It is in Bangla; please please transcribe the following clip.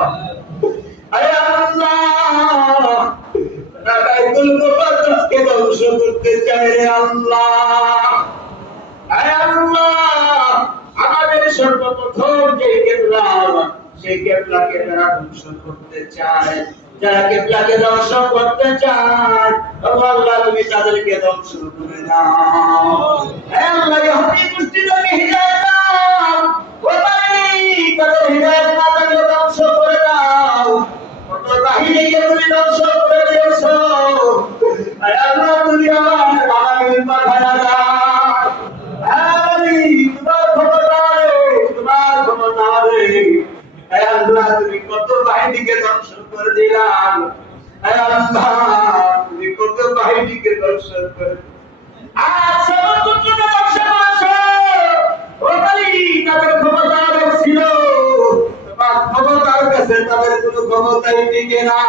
আরে আল্লাহ, বাইতুল মুকাদ্দাসকে ধ্বংস করতে চায় রে আল্লাহ। আরে আল্লাহ, আমাদের সর্বপ্রথম যে কিবলা, সেই কিবলাকে যারা ধ্বংস করতে চায়, যারা কিবলাকে ধ্বংস করতে চায়, ও আল্লাহ তুমি তাদেরকে ধ্বংস করে দাও। হে আল্লাহ, ইহুদি মুসলিমকে হিদায়াত দাও, ও মালিক তাদের হিদায়াত না থাকলে ধ্বংস করে দাও। কত বাহিনীকে তুমি ধ্বংস করে দিয়েছো। হে আল্লাহ, তুমি আমার আগামীর মাথা লাগাও। তুমি কত বাহিনীকে ধ্বংস করে দিলাম। তুমি কত বাহিনীকে ধ্বংস করে তাদের ক্ষমতা ছিল, তোমার ক্ষমতার কাছে তাদের কোনো ক্ষমতাই টিকে না।